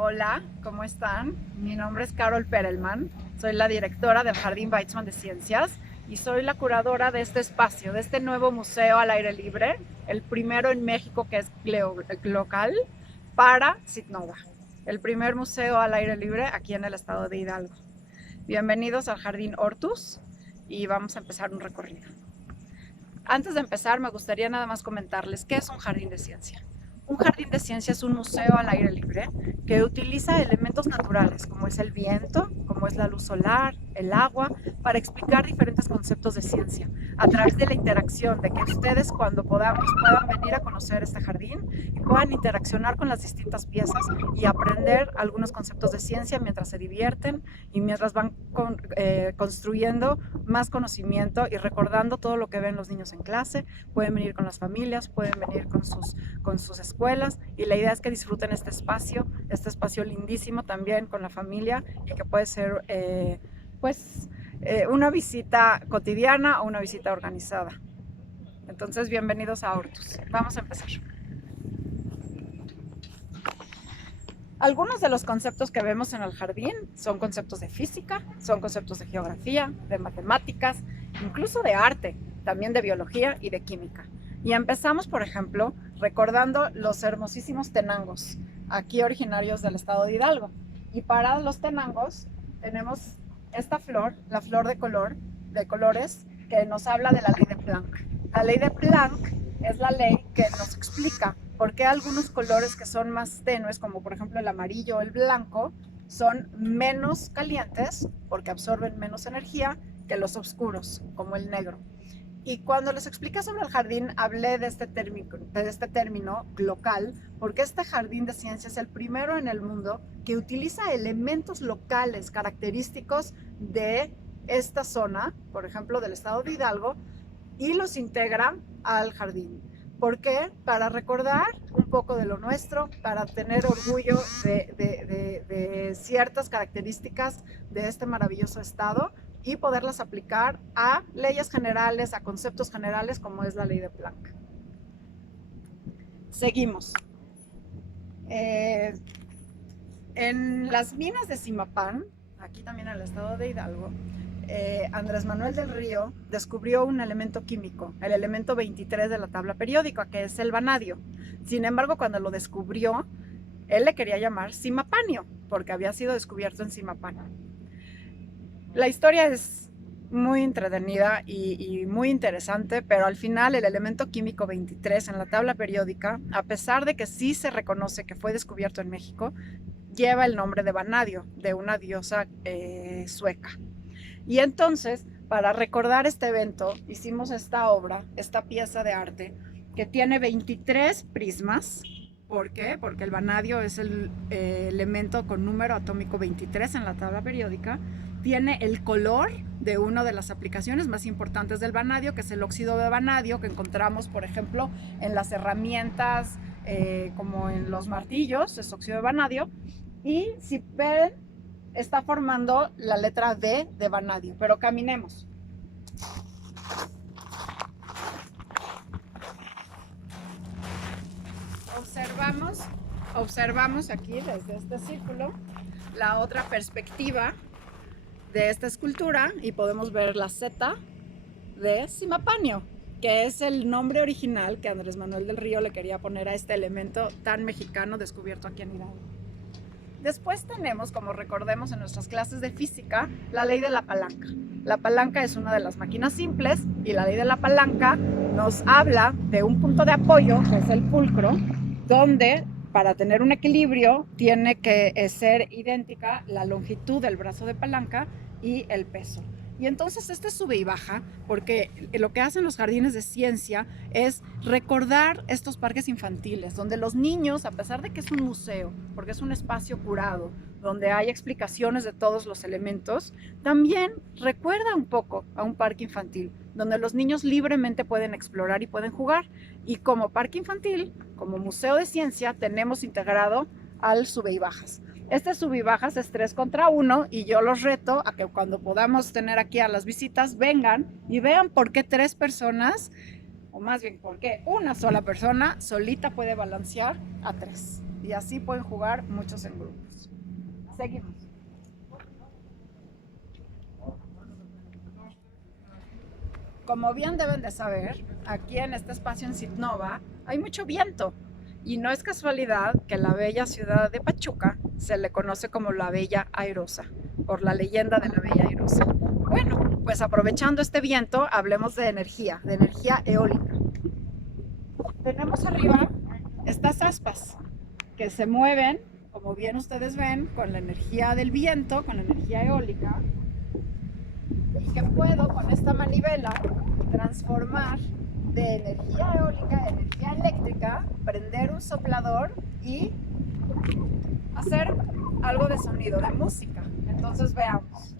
Hola, ¿cómo están? Mi nombre es Carol Perelman, soy la directora del Jardín Weizmann de Ciencias y soy la curadora de este espacio, de este nuevo museo al aire libre, el primero en México que es local para Citnova, el primer museo al aire libre aquí en el estado de Hidalgo. Bienvenidos al Jardín Hortus y vamos a empezar un recorrido. Antes de empezar, me gustaría nada más comentarles qué es un jardín de ciencia. Un jardín de ciencia es un museo al aire libre que utiliza elementos naturales como es el viento, como es la luz solar, el agua, para explicar diferentes conceptos de ciencia a través de la interacción, de que ustedes cuando podamos puedan venir a conocer este jardín y puedan interaccionar con las distintas piezas y aprender algunos conceptos de ciencia mientras se divierten y mientras van construyendo más conocimiento y recordando todo lo que ven los niños en clase. Pueden venir con las familias, pueden venir con sus escuelas y la idea es que disfruten este espacio lindísimo también con la familia y que puede ser una visita cotidiana o una visita organizada. Entonces, bienvenidos a Hortus. Vamos a empezar. Algunos de los conceptos que vemos en el jardín son conceptos de física, son conceptos de geografía, de matemáticas, incluso de arte, también de biología y de química. Y empezamos, por ejemplo, recordando los hermosísimos tenangos, aquí originarios del estado de Hidalgo. Y para los tenangos tenemos esta flor, la flor de colores, que nos habla de la ley de Planck. La ley de Planck es la ley que nos explica por qué algunos colores que son más tenues, como por ejemplo el amarillo o el blanco, son menos calientes porque absorben menos energía que los oscuros, como el negro. Y cuando les expliqué sobre el jardín, hablé de este término local, porque este jardín de ciencia es el primero en el mundo que utiliza elementos locales característicos de esta zona, por ejemplo, del estado de Hidalgo, y los integra al jardín. ¿Por qué? Para recordar un poco de lo nuestro, para tener orgullo de ciertas características de este maravilloso estado y poderlas aplicar a leyes generales, a conceptos generales como es la ley de Planck. Seguimos. En las minas de Zimapán, aquí también en el estado de Hidalgo, Andrés Manuel del Río descubrió un elemento químico, el elemento 23 de la tabla periódica, que es el vanadio. Sin embargo, cuando lo descubrió, él le quería llamar Zimapanio, porque había sido descubierto en Zimapán. La historia es muy entretenida y muy interesante, pero al final el elemento químico 23 en la tabla periódica, a pesar de que sí se reconoce que fue descubierto en México, lleva el nombre de vanadio, de una diosa sueca. Y entonces, para recordar este evento, hicimos esta obra, esta pieza de arte, que tiene 23 prismas. ¿Por qué? Porque el vanadio es el elemento con número atómico 23 en la tabla periódica. Tiene el color de una de las aplicaciones más importantes del vanadio, que es el óxido de vanadio, que encontramos, por ejemplo, en las herramientas, como en los martillos, es óxido de vanadio. Y si ven, está formando la letra D de vanadio, pero caminemos. Observamos aquí desde este círculo la otra perspectiva de esta escultura y podemos ver la Z de Zimapanio, que es el nombre original que Andrés Manuel del Río le quería poner a este elemento tan mexicano descubierto aquí en Hidalgo. Después tenemos, como recordemos en nuestras clases de física, la ley de la palanca. La palanca es una de las máquinas simples y la ley de la palanca nos habla de un punto de apoyo, que es el fulcro, donde para tener un equilibrio tiene que ser idéntica la longitud del brazo de palanca y el peso. Y entonces este sube y baja porque lo que hacen los jardines de ciencia es recordar estos parques infantiles, donde los niños, a pesar de que es un museo, porque es un espacio curado, donde hay explicaciones de todos los elementos, también recuerda un poco a un parque infantil, donde los niños libremente pueden explorar y pueden jugar. Y como parque infantil, como museo de ciencia, tenemos integrado al sube y bajas. Este sub y bajas es 3 contra 1 y yo los reto a que cuando podamos tener aquí a las visitas vengan y vean por qué 3 personas, o más bien por qué una sola persona solita puede balancear a 3. y así pueden jugar muchos en grupos. Seguimos. Como bien deben de saber, aquí en este espacio en Citnova hay mucho viento y no es casualidad que la bella ciudad de Pachuca se le conoce como la Bella Airosa, por la leyenda de la Bella Airosa. Bueno, pues aprovechando este viento, hablemos de energía eólica. Tenemos arriba estas aspas que se mueven, como bien ustedes ven, con la energía del viento, con la energía eólica, y que puedo con esta manivela transformar de energía eólica a energía eléctrica, prender un soplador y hacer algo de sonido, de música. Entonces veamos.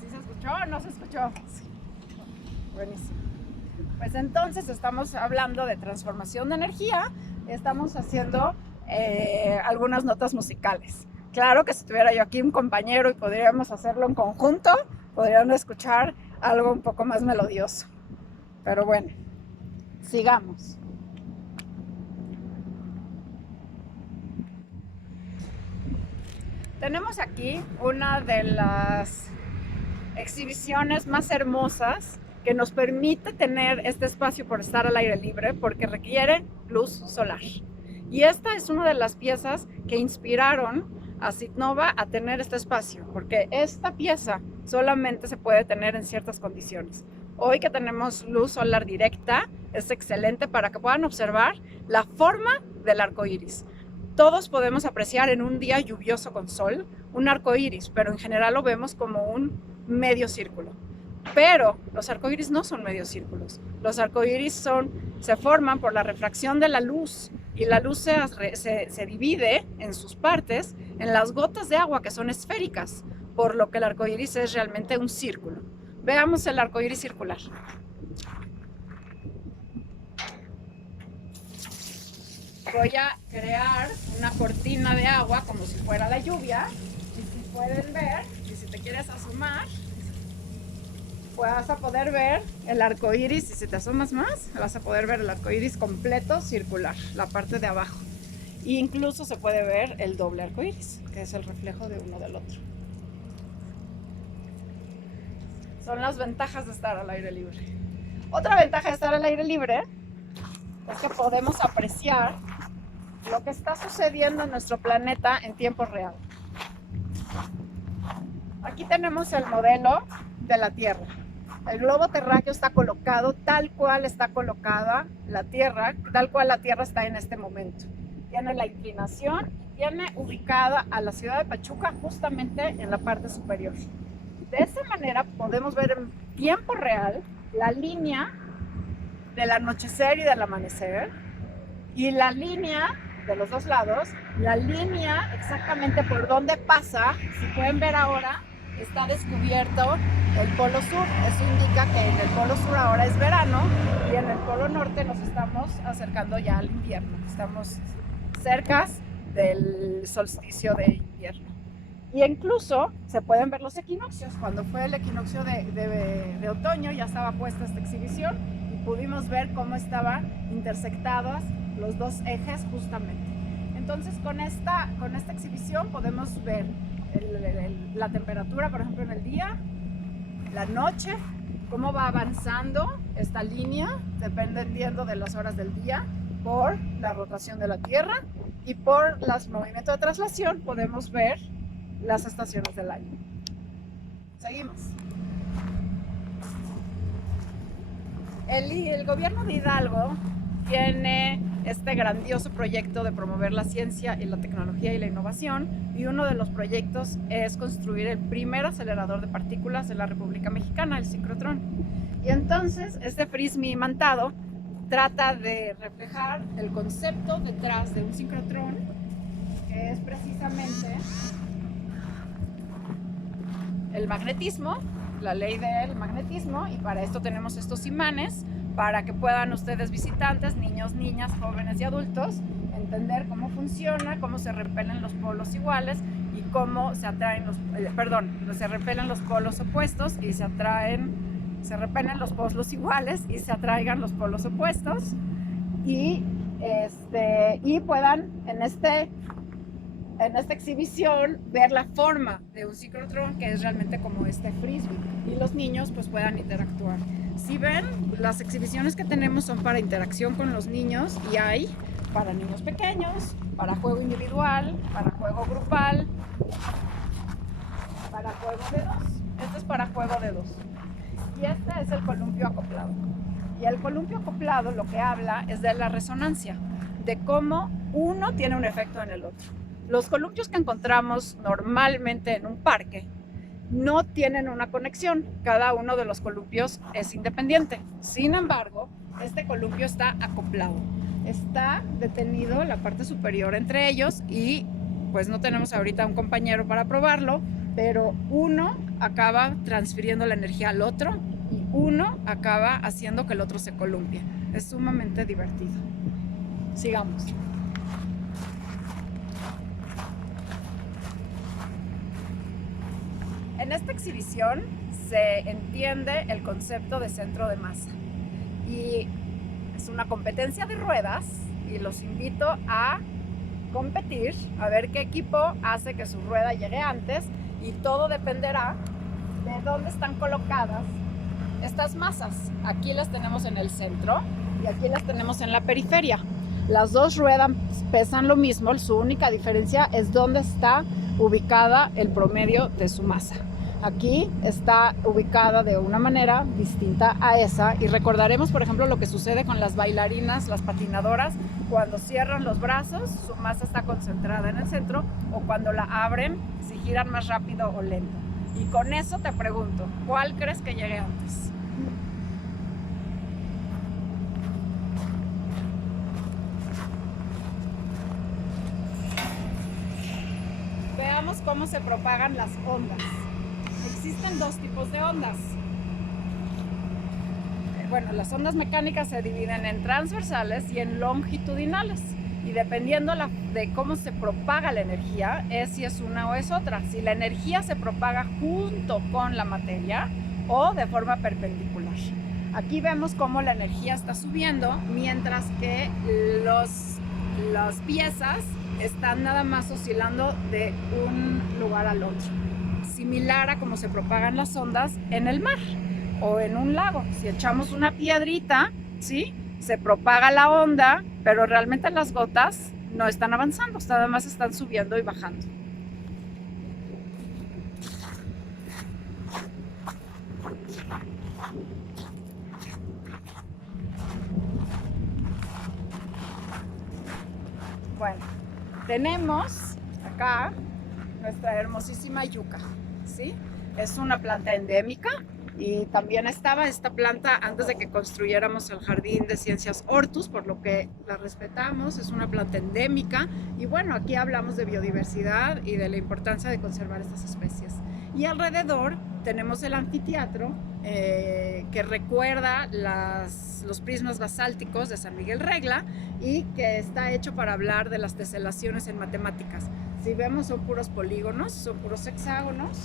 ¿Sí se escuchó o no se escuchó? Sí. Buenísimo. Pues entonces estamos hablando de transformación de energía, estamos haciendo algunas notas musicales. Claro que si tuviera yo aquí un compañero y podríamos hacerlo en conjunto, podrían escuchar algo un poco más melodioso. Pero bueno, sigamos. Tenemos aquí una de las exhibiciones más hermosas que nos permite tener este espacio por estar al aire libre, porque requiere luz solar. Y esta es una de las piezas que inspiraron a Citnova a tener este espacio, porque esta pieza solamente se puede tener en ciertas condiciones. Hoy que tenemos luz solar directa, es excelente para que puedan observar la forma del arco iris. Todos podemos apreciar en un día lluvioso con sol un arco iris, pero en general lo vemos como un medio círculo. Pero los arcoíris no son medios círculos. Los arcoíris se forman por la refracción de la luz, y la luz se divide en sus partes en las gotas de agua que son esféricas, por lo que el arcoíris es realmente un círculo. Veamos el arcoíris circular. Voy a crear una cortina de agua como si fuera la lluvia, y si pueden ver, y si te quieres asomar, vas a poder ver el arco iris. Y si te asomas más, vas a poder ver el arco iris completo circular, la parte de abajo. E incluso se puede ver el doble arco iris, que es el reflejo de uno del otro. Son las ventajas de estar al aire libre. Otra ventaja de estar al aire libre es que podemos apreciar lo que está sucediendo en nuestro planeta en tiempo real. Aquí tenemos el modelo de la Tierra. El globo terráqueo está colocado tal cual está colocada la Tierra, tal cual la Tierra está en este momento. Tiene la inclinación y tiene ubicada a la ciudad de Pachuca justamente en la parte superior. De esa manera podemos ver en tiempo real la línea del anochecer y del amanecer, y la línea de los dos lados, la línea exactamente por donde pasa. Si pueden ver ahora, está descubierto el polo sur. Eso indica que en el polo sur ahora es verano, y en el polo norte nos estamos acercando ya al invierno. Estamos cerca del solsticio de invierno. Y incluso se pueden ver los equinoccios. Cuando fue el equinoccio de otoño ya estaba puesta esta exhibición, y pudimos ver cómo estaban intersectados los dos ejes justamente. Entonces con esta exhibición podemos ver la temperatura, por ejemplo, en el día, la noche, cómo va avanzando esta línea, dependiendo de las horas del día, por la rotación de la Tierra, y por los movimientos de traslación podemos ver las estaciones del año. Seguimos. El gobierno de Hidalgo tiene este grandioso proyecto de promover la ciencia y la tecnología y la innovación, y uno de los proyectos es construir el primer acelerador de partículas de la República Mexicana, el sincrotrón. Y entonces este prisma imantado trata de reflejar el concepto detrás de un sincrotrón, que es precisamente el magnetismo, la ley del magnetismo, y para esto tenemos estos imanes para que puedan ustedes visitantes, niños, niñas, jóvenes y adultos, entender cómo funciona, cómo se repelen los polos iguales y cómo se atraen se repelen los polos opuestos y se repelen los polos iguales y se atraigan los polos opuestos y puedan en esta exhibición ver la forma de un ciclotrón, que es realmente como este frisbee, y los niños pues puedan interactuar. Si ven, las exhibiciones que tenemos son para interacción con los niños y hay para niños pequeños, para juego individual, para juego grupal, para juego de dos. Este es para juego de dos. Y este es el columpio acoplado. Y el columpio acoplado lo que habla es de la resonancia, de cómo uno tiene un efecto en el otro. Los columpios que encontramos normalmente en un parque no tienen una conexión. Cada uno de los columpios es independiente. Sin embargo, este columpio está acoplado. Está detenido la parte superior entre ellos y pues no tenemos ahorita un compañero para probarlo, pero uno acaba transfiriendo la energía al otro y uno acaba haciendo que el otro se columpie. Es sumamente divertido. Sigamos. En esta exhibición se entiende el concepto de centro de masa y es una competencia de ruedas y los invito a competir, a ver qué equipo hace que su rueda llegue antes y todo dependerá de dónde están colocadas estas masas. Aquí las tenemos en el centro y aquí las tenemos en la periferia. Las dos ruedas pesan lo mismo, su única diferencia es dónde está ubicada el promedio de su masa. Aquí está ubicada de una manera distinta a esa y recordaremos, por ejemplo, lo que sucede con las bailarinas, las patinadoras, cuando cierran los brazos, su masa está concentrada en el centro, o cuando la abren, si giran más rápido o lento. Y con eso te pregunto, ¿cuál crees que llegue antes? Veamos cómo se propagan las ondas. Existen dos tipos de ondas. Bueno, las ondas mecánicas se dividen en transversales y en longitudinales. Y dependiendo de cómo se propaga la energía, es si es una o es otra. Si la energía se propaga junto con la materia o de forma perpendicular. Aquí vemos cómo la energía está subiendo, mientras que las piezas están nada más oscilando de un lugar al otro. Similar a cómo se propagan las ondas en el mar o en un lago. Si echamos una piedrita, ¿sí?, se propaga la onda, pero realmente las gotas no están avanzando, nada más están subiendo y bajando. Bueno, tenemos acá nuestra hermosísima yuca, ¿sí? Es una planta endémica y también estaba esta planta antes de que construyéramos el Jardín de Ciencias Hortus, por lo que la respetamos. Es una planta endémica y bueno, aquí hablamos de biodiversidad y de la importancia de conservar estas especies. Y alrededor tenemos el anfiteatro que recuerda los prismas basálticos de San Miguel Regla y que está hecho para hablar de las teselaciones en matemáticas. Si vemos, son puros polígonos, son puros hexágonos.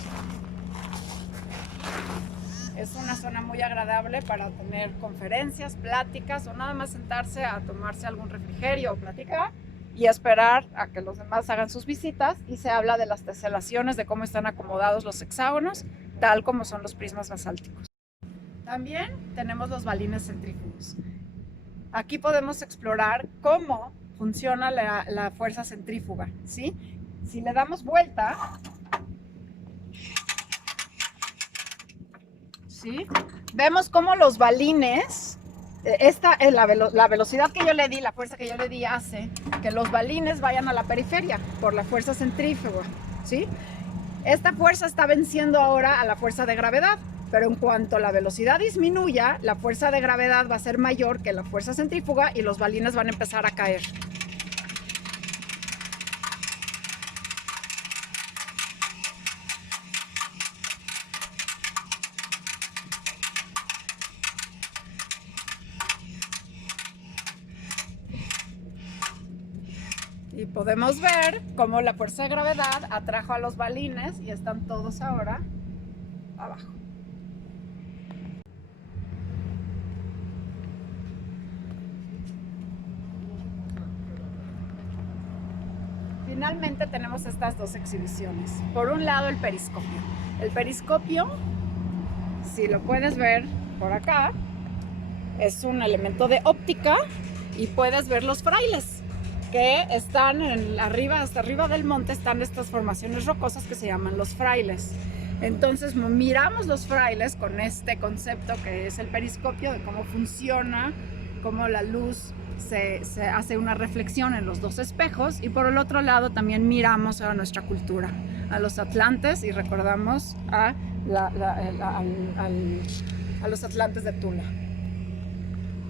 Es una zona muy agradable para tener conferencias, pláticas o nada más sentarse a tomarse algún refrigerio o platicar y esperar a que los demás hagan sus visitas, y se habla de las teselaciones, de cómo están acomodados los hexágonos, tal como son los prismas basálticos. También tenemos los balines centrífugos. Aquí podemos explorar cómo funciona la fuerza centrífuga, ¿sí? Si le damos vuelta, ¿sí?, vemos cómo los balines, la velocidad que yo le di, la fuerza que yo le di hace que los balines vayan a la periferia por la fuerza centrífuga, ¿sí? Esta fuerza está venciendo ahora a la fuerza de gravedad, pero en cuanto la velocidad disminuya, la fuerza de gravedad va a ser mayor que la fuerza centrífuga y los balines van a empezar a caer. Y podemos ver cómo la fuerza de gravedad atrajo a los balines y están todos ahora abajo. Finalmente tenemos estas dos exhibiciones. Por un lado, el periscopio. El periscopio, si lo puedes ver por acá, es un elemento de óptica y puedes ver los frailes que están hasta arriba del monte. Están estas formaciones rocosas que se llaman los frailes. Entonces miramos los frailes con este concepto que es el periscopio, de cómo funciona, cómo la luz se hace una reflexión en los dos espejos, y por el otro lado también miramos a nuestra cultura, a los atlantes, y recordamos a los atlantes de Tula.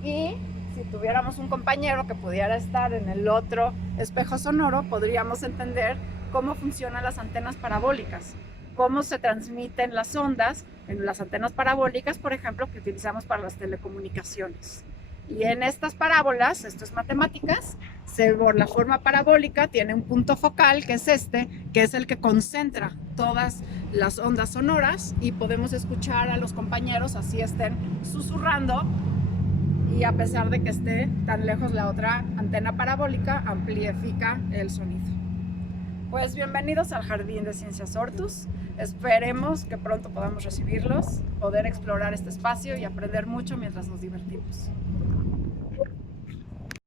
Y si tuviéramos un compañero que pudiera estar en el otro espejo sonoro, podríamos entender cómo funcionan las antenas parabólicas, cómo se transmiten las ondas en las antenas parabólicas, por ejemplo, que utilizamos para las telecomunicaciones. Y en estas parábolas, esto es matemáticas, por la forma parabólica tiene un punto focal, que es que es el que concentra todas las ondas sonoras, y podemos escuchar a los compañeros así estén susurrando, y a pesar de que esté tan lejos la otra antena parabólica, amplifica el sonido. Pues bienvenidos al Jardín de Ciencias Hortus. Esperemos que pronto podamos recibirlos, poder explorar este espacio y aprender mucho mientras nos divertimos.